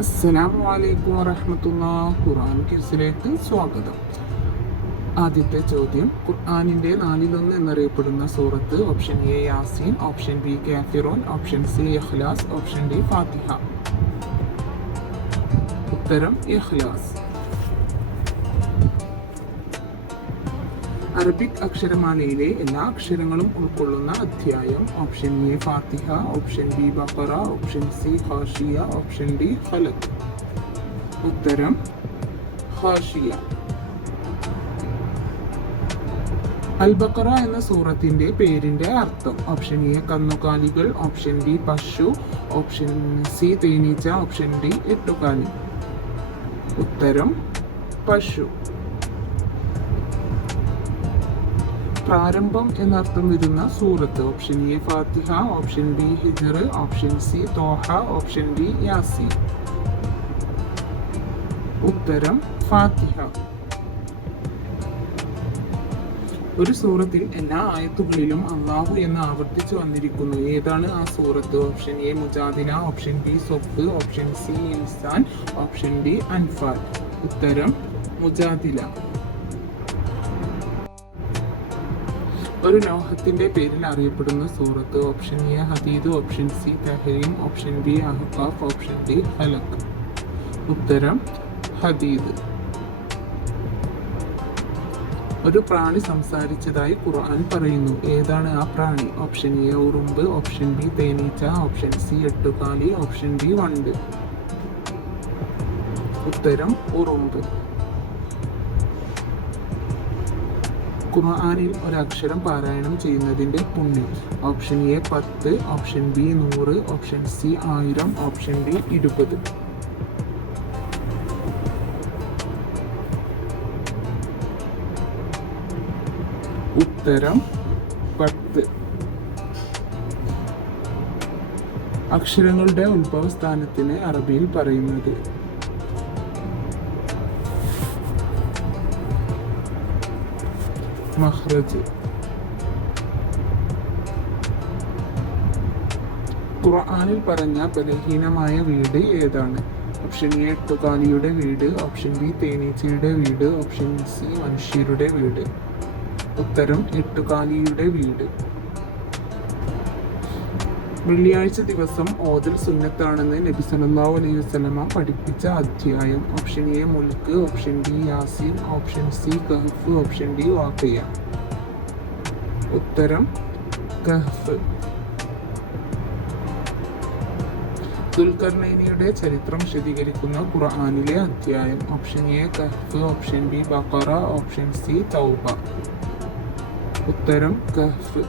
അസ്സലാമു അലൈക്കും വറഹ്മത്തുള്ളാഹി. ഖുർആൻ ക്വിസിലേക്ക് സ്വാഗതം. ആദ്യത്തെ ചോദ്യം, ഖുർആനിന്റെ 4/1 എന്നറിയപ്പെടുന്ന സൂറത്ത്? ഓപ്ഷൻ എ യാസീൻ, ഓപ്ഷൻ ബി കാഫിറൂൻ, ഓപ്ഷൻ സി ഇഖ്ലാസ്, ഓപ്ഷൻ ഡി ഫാത്തിഹ. ഉത്തരം ഇഖ്ലാസ്. അറബിക് അക്ഷരമാലയിലെ എല്ലാ അക്ഷരങ്ങളും ഉൾക്കൊള്ളുന്ന അധ്യായം? ഓപ്ഷൻ എ ഫാത്തിഹ, ഓപ്ഷൻ ബി ബഖറ, ഓപ്ഷൻ സി ഖാഷിയ, ഓപ്ഷൻ ഡി ഫലക്. ഉത്തരം ഖാഷിയ. അൽ ബഖറ എന്ന സൂറത്തിന്റെ പേരിന്റെ അർത്ഥം? ഓപ്ഷൻ എ കന്നുകാലികൾ, ഓപ്ഷൻ ബി പശു, ഓപ്ഷൻ സി തേനീച്ച, ഓപ്ഷൻ ഡി എട്ടുകാലി. ഉത്തരം പശു. പ്രാരംഭം എന്നർത്ഥം വരുന്ന സൂറത്ത്? ഓപ്ഷൻ എ ഫാത്തിഹ, ഓപ്ഷൻ ബി ഹിജ്ർ, ഓപ്ഷൻ സി തോഹ, ഓപ്ഷൻ ഡി യാസീൻ. ഉത്തരം ഫാത്തിഹ. ഒരു സൂറത്തിൽ എല്ലാ ആയത്തുകളിലും അല്ലാഹു എന്ന് ആവർത്തിച്ചു വന്നിരിക്കുന്നു. ഏതാണ് ആ സൂറത്ത്? ഓപ്ഷൻ എ മുജാദില, ഓപ്ഷൻ ബി സൊഫ്, ഓപ്ഷൻ സി ഇൻസാൻ, ഓപ്ഷൻ ഡി അൻഫാൽ. ഉത്തരം മുജാദില. ഒരു ലോഹത്തിന്റെ പേരിൽ അറിയപ്പെടുന്ന സൂറത്ത്? ഓപ്ഷൻ എ ഹദീദ്, ഓപ്ഷൻ സി തഹരീം, ഓപ്ഷൻ ബി അഹ്ഖാഫ്, ഓപ്ഷൻ ഡി ഫലക്. ഉത്തരം ഹദീദ്. ഒരു പ്രാണി സംസാരിച്ചതായി ഖുർആൻ പറയുന്നു. ഏതാണ് ആ പ്രാണി? ഓപ്ഷൻ എ ഉറുമ്പ്, ഓപ്ഷൻ ബി തേനീച്ച, ഓപ്ഷൻ സി എട്ടുകാലി, ഓപ്ഷൻ ഡി വണ്ട്. ഉത്തരം ഉറുമ്പ്. ഖുർആനിൽ ഒരക്ഷരം പാരായണം ചെയ്യുന്നതിന്റെ പുണ്യം? Option A 10, option B 100, option C 1000, option D 20. ഉത്തരം 10. അക്ഷരങ്ങളുടെ ഉത്ഭവസ്ഥാനത്തിന് അറബിയിൽ പറയുന്നത്? മഖ്റജ്. ഖുർആനിൽ പറഞ്ഞ ബലഹീനമായ വീട് ഏതാണ്? ഓപ്ഷൻ എ എട്ടുകാലിയുടെ വീട്, ഓപ്ഷൻ ബി തേനീച്ചയുടെ വീട്, ഓപ്ഷൻ സി മനുഷ്യരുടെ വീട്. ഉത്തരം എട്ടുകാലിയുടെ വീട്. വെള്ളിയാഴ്ച ദിവസം ഓതൽ സുന്നത്താണെന്ന് നബി സല്ലല്ലാഹു അലൈഹി വസല്ലമ പഠിപ്പിച്ച അധ്യായം? ഓപ്ഷൻ എ മുൽക്ക്, ഓപ്ഷൻ ബി യാസീൻ, ഓപ്ഷൻ സി കഹ്ഫ്, ഓപ്ഷൻ ഡി വാഖിയ. ഉത്തരം കഹ്ഫ്. ദുൽഖർനൈനിയുടെ ചരിത്രം വിശദീകരിക്കുന്ന ഖുർആനിലെ അധ്യായം? ഓപ്ഷൻ എ കഹ്ഫ്, ഓപ്ഷൻ ബി ബഖറ, ഓപ്ഷൻ സി തൗബ. ഉത്തരം കഹ്ഫ്.